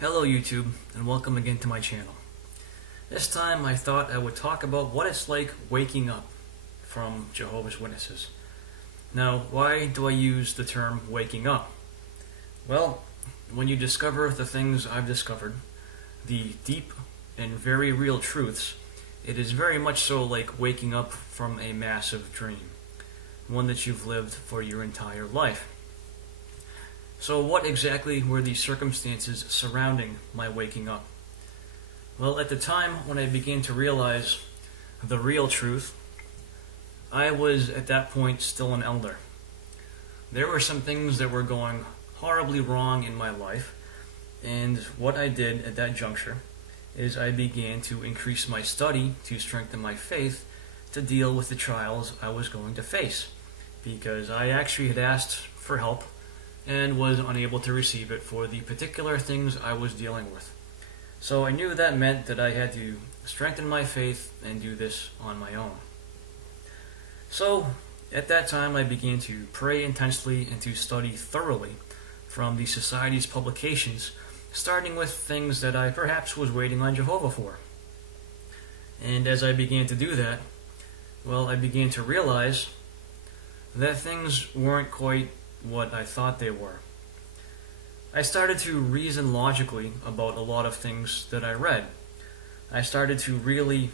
Hello YouTube, and welcome again to my channel. This time I thought I would talk about what it's like waking up from Jehovah's Witnesses. Now, why do I use the term waking up? Well, when you discover the things I've discovered, the deep and very real truths, it is very much so like waking up from a massive dream, one that you've lived for your entire life. So what exactly were the circumstances surrounding my waking up? Well, at the time when I began to realize the real truth, I was at that point still an elder. There were some things that were going horribly wrong in my life, and what I did at that juncture is I began to increase my study to strengthen my faith to deal with the trials I was going to face, because I actually had asked for help and was unable to receive it for the particular things I was dealing with. So I knew that meant that I had to strengthen my faith and do this on my own. So at that time I began to pray intensely and to study thoroughly from the Society's publications, starting with things that I perhaps was waiting on Jehovah for. And as I began to do that, well, I began to realize that things weren't quite what I thought they were. I started to reason logically about a lot of things that I read. I started to really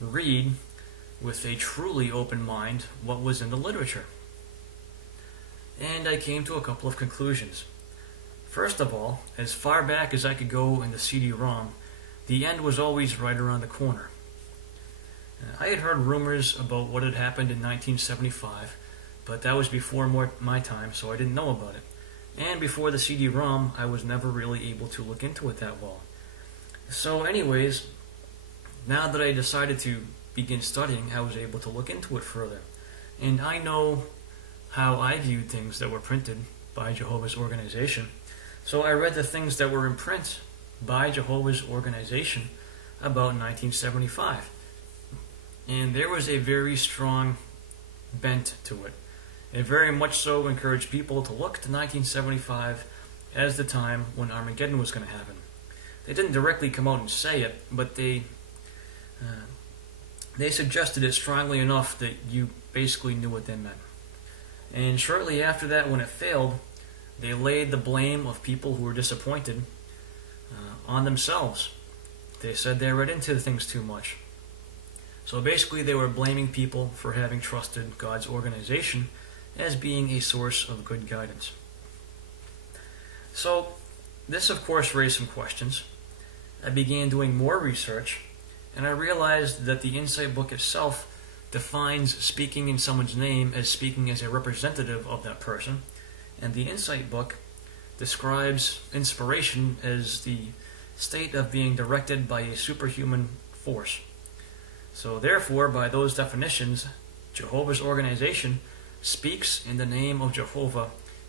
read with a truly open mind what was in the literature. And I came to a couple of conclusions. First of all, as far back as I could go in the CD-ROM, the end was always right around the corner. I had heard rumors about what had happened in 1975, but that was before my time, so I didn't know about it. And before the CD-ROM, I was never really able to look into it that well. So anyways, now that I decided to begin studying, I was able to look into it further. And I know how I viewed things that were printed by Jehovah's organization. So I read the things that were in print by Jehovah's organization about 1975. And there was a very strong bent to it. It very much so encouraged people to look to 1975 as the time when Armageddon was going to happen. They didn't directly come out and say it, but they suggested it strongly enough that you basically knew what they meant. And shortly after that, when it failed, they laid the blame of people who were disappointed on themselves. They said they read into things too much. So basically they were blaming people for having trusted God's organization as being a source of good guidance. So this of course raised some questions. I began doing more research, and I realized that the Insight book itself defines speaking in someone's name as speaking as a representative of that person, and the Insight book describes inspiration as the state of being directed by a superhuman force. So therefore, by those definitions, Jehovah's organization speaks in the name of Jehovah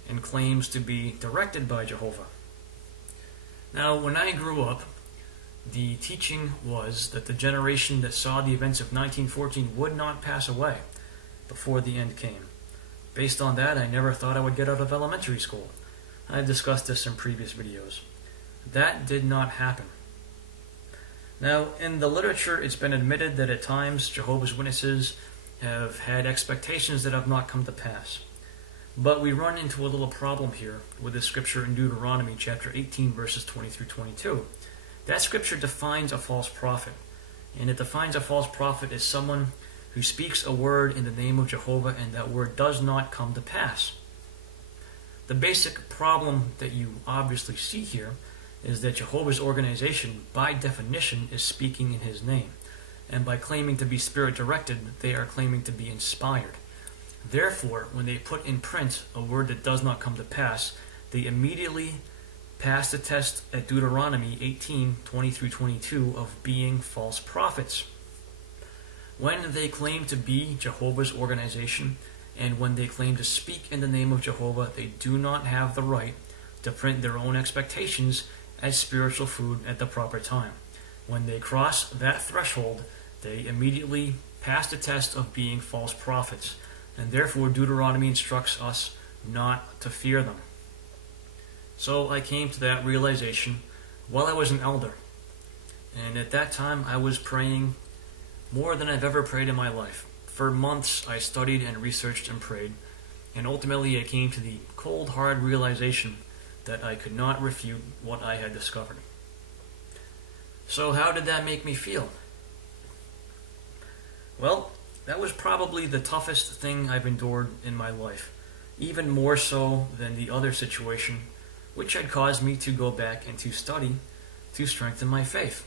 and claims to be directed by Jehovah. Now, when I grew up, the teaching was that the generation that saw the events of 1914 would not pass away before the end came. Based on that, I never thought I would get out of elementary school. I've discussed this in previous videos. That did not happen. Now, in the literature, it's been admitted that at times Jehovah's Witnesses have had expectations that have not come to pass. But we run into a little problem here with the scripture in Deuteronomy chapter 18 verses 20 through 22. That scripture defines a false prophet, and it defines a false prophet as someone who speaks a word in the name of Jehovah and that word does not come to pass. The basic problem that you obviously see here is that Jehovah's organization, by definition, is speaking in his name. And by claiming to be spirit-directed, they are claiming to be inspired. Therefore, when they put in print a word that does not come to pass, they immediately pass the test at Deuteronomy 18, 20 through 22 of being false prophets. When they claim to be Jehovah's organization, and when they claim to speak in the name of Jehovah, they do not have the right to print their own expectations as spiritual food at the proper time. When they cross that threshold, they immediately pass the test of being false prophets, and therefore Deuteronomy instructs us not to fear them. So I came to that realization while I was an elder. And at that time, I was praying more than I've ever prayed in my life. For months, I studied and researched and prayed. And ultimately, I came to the cold, hard realization that I could not refute what I had discovered. So how did that make me feel? Well, that was probably the toughest thing I've endured in my life, even more so than the other situation, which had caused me to go back and to study to strengthen my faith.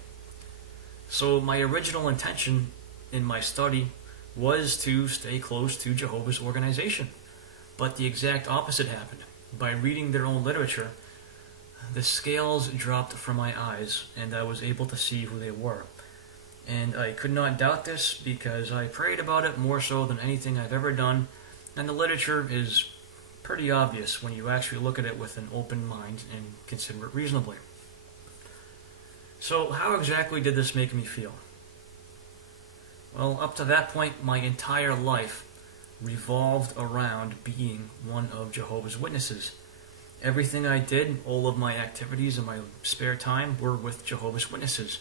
So my original intention in my study was to stay close to Jehovah's organization. But the exact opposite happened. By reading their own literature, the scales dropped from my eyes, and I was able to see who they were. And I could not doubt this because I prayed about it more so than anything I've ever done, and the literature is pretty obvious when you actually look at it with an open mind and consider it reasonably. So how exactly did this make me feel? Well, up to that point, my entire life revolved around being one of Jehovah's Witnesses. Everything I did, all of my activities in my spare time were with Jehovah's Witnesses.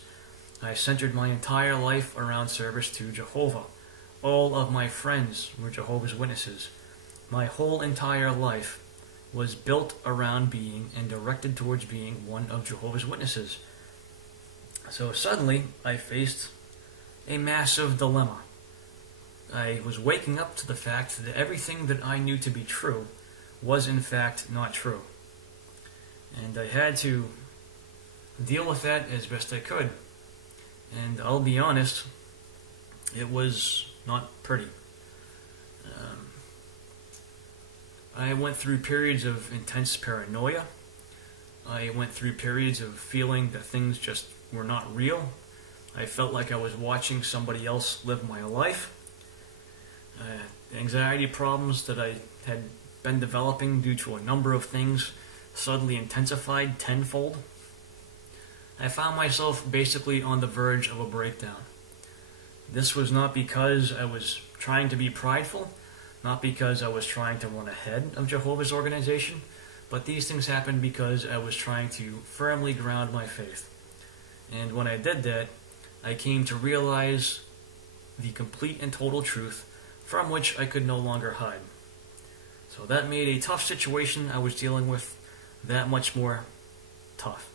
I centered my entire life around service to Jehovah. All of my friends were Jehovah's Witnesses. My whole entire life was built around being and directed towards being one of Jehovah's Witnesses. So suddenly, I faced a massive dilemma. I was waking up to the fact that everything that I knew to be true was in fact not true. And I had to deal with that as best I could. And I'll be honest, it was not pretty. I went through periods of intense paranoia. I went through periods of feeling that things just were not real. I felt like I was watching somebody else live my life. Anxiety problems that I had been developing due to a number of things suddenly intensified tenfold. I found myself basically on the verge of a breakdown. This was not because I was trying to be prideful, not because I was trying to run ahead of Jehovah's organization, but these things happened because I was trying to firmly ground my faith. And when I did that, I came to realize the complete and total truth from which I could no longer hide. So that made a tough situation I was dealing with that much more tough.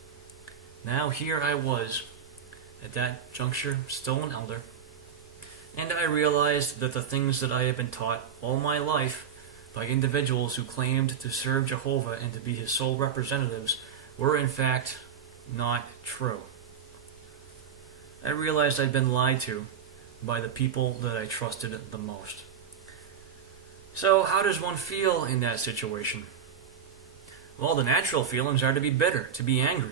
Now here I was, at that juncture, still an elder, and I realized that the things that I had been taught all my life by individuals who claimed to serve Jehovah and to be his sole representatives were in fact not true. I realized I'd been lied to by the people that I trusted the most. So how does one feel in that situation? Well, the natural feelings are to be bitter, to be angry.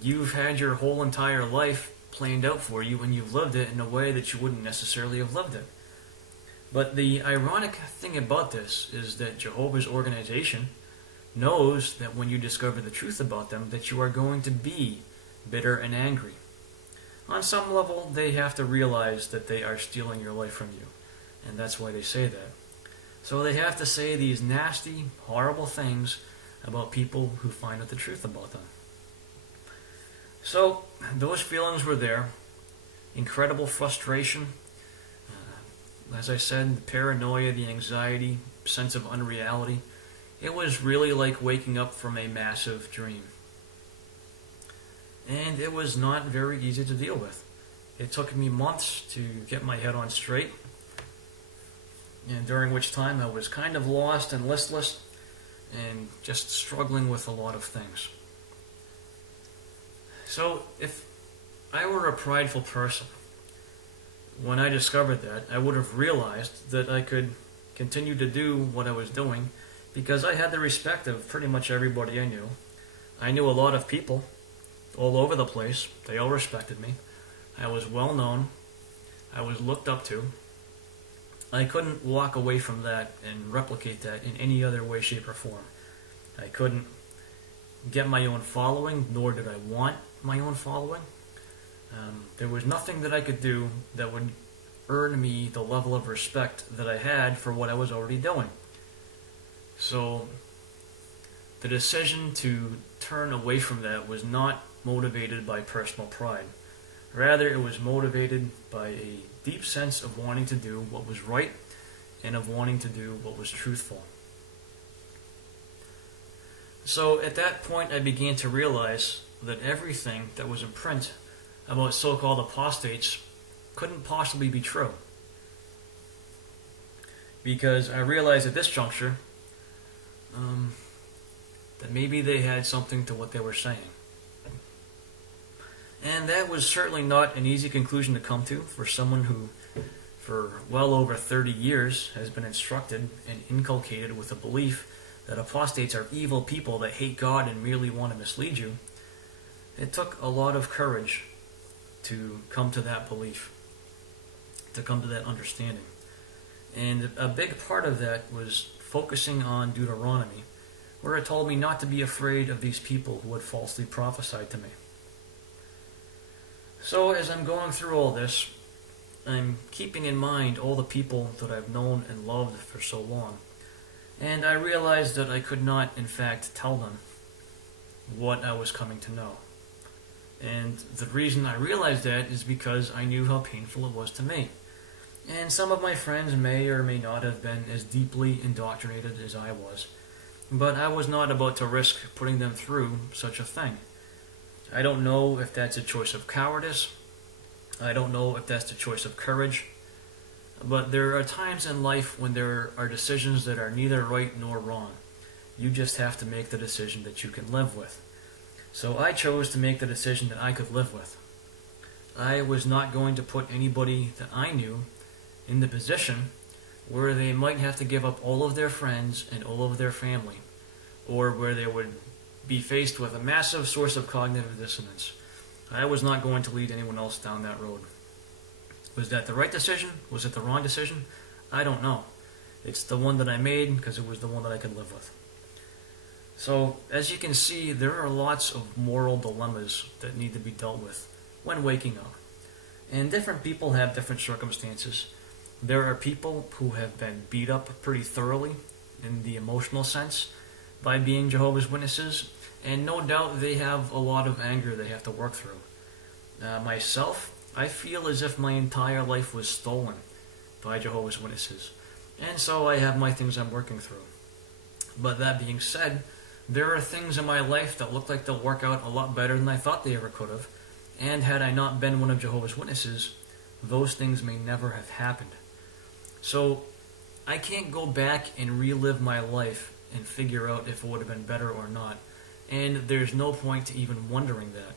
You've had your whole entire life planned out for you and you've lived it in a way that you wouldn't necessarily have lived it. But the ironic thing about this is that Jehovah's organization knows that when you discover the truth about them, that you are going to be bitter and angry. On some level, they have to realize that they are stealing your life from you, and that's why they say that. So they have to say these nasty, horrible things about people who find out the truth about them. So those feelings were there. Incredible frustration. As I said, the paranoia, the anxiety, sense of unreality. It was really like waking up from a massive dream. And it was not very easy to deal with. It took me months to get my head on straight, and during which time I was kind of lost and listless and just struggling with a lot of things. So if I were a prideful person, when I discovered that, I would have realized that I could continue to do what I was doing because I had the respect of pretty much everybody I knew. I knew a lot of people all over the place. They all respected me. I was well known. I was looked up to. I couldn't walk away from that and replicate that in any other way, shape, or form. I couldn't get my own following, nor did I want my own following. There was nothing that I could do that would earn me the level of respect that I had for what I was already doing. So the decision to turn away from that was not motivated by personal pride. Rather, it was motivated by a deep sense of wanting to do what was right and of wanting to do what was truthful. So at that point, I began to realize that everything that was in print about so-called apostates couldn't possibly be true. Because I realized at this juncture that maybe they had something to what they were saying. And that was certainly not an easy conclusion to come to for someone who, for well over 30 years, has been instructed and inculcated with a belief that apostates are evil people that hate God and merely want to mislead you. It took a lot of courage to come to that belief, to come to that understanding. And a big part of that was focusing on Deuteronomy, where it told me not to be afraid of these people who had falsely prophesied to me. So as I'm going through all this, I'm keeping in mind all the people that I've known and loved for so long. And I realized that I could not, in fact, tell them what I was coming to know. And the reason I realized that is because I knew how painful it was to me. And some of my friends may or may not have been as deeply indoctrinated as I was. But I was not about to risk putting them through such a thing. I don't know if that's a choice of cowardice. I don't know if that's a choice of courage. But there are times in life when there are decisions that are neither right nor wrong. You just have to make the decision that you can live with. So I chose to make the decision that I could live with. I was not going to put anybody that I knew in the position where they might have to give up all of their friends and all of their family, or where they would be faced with a massive source of cognitive dissonance. I was not going to lead anyone else down that road. Was that the right decision? Was it the wrong decision? I don't know. It's the one that I made because it was the one that I could live with. So, as you can see, there are lots of moral dilemmas that need to be dealt with when waking up. And different people have different circumstances. There are people who have been beat up pretty thoroughly in the emotional sense by being Jehovah's Witnesses, and no doubt they have a lot of anger they have to work through. Myself, I feel as if my entire life was stolen by Jehovah's Witnesses, and so I have my things I'm working through. But that being said, there are things in my life that look like they'll work out a lot better than I thought they ever could have, and had I not been one of Jehovah's Witnesses, those things may never have happened. So I can't go back and relive my life and figure out if it would have been better or not, and there's no point to even wondering that.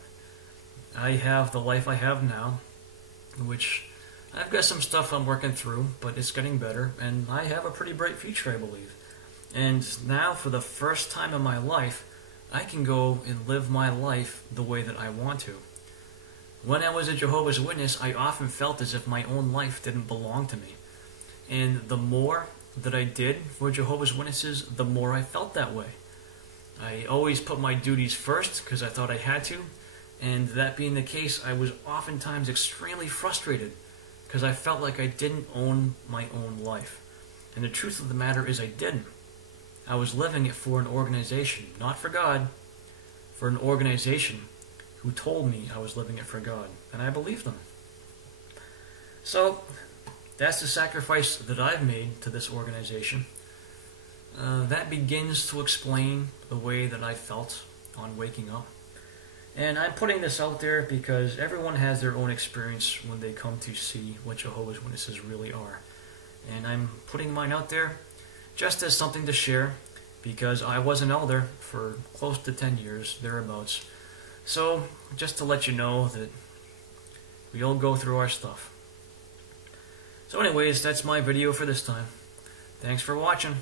I have the life I have now, which I've got some stuff I'm working through, but it's getting better, and I have a pretty bright future, I believe. And now, for the first time in my life, I can go and live my life the way that I want to. When I was a Jehovah's Witness, I often felt as if my own life didn't belong to me. And the more that I did for Jehovah's Witnesses, the more I felt that way. I always put my duties first because I thought I had to, and that being the case, I was oftentimes extremely frustrated because I felt like I didn't own my own life. And the truth of the matter is I didn't. I was living it for an organization, not for God, for an organization who told me I was living it for God, and I believed them. So, that's the sacrifice that I've made to this organization. That begins to explain the way that I felt on waking up. And I'm putting this out there because everyone has their own experience when they come to see what Jehovah's Witnesses really are. And I'm putting mine out there just as something to share, because I was an elder for close to 10 years, thereabouts. So, just to let you know that we all go through our stuff. So anyways, that's my video for this time. Thanks for watching.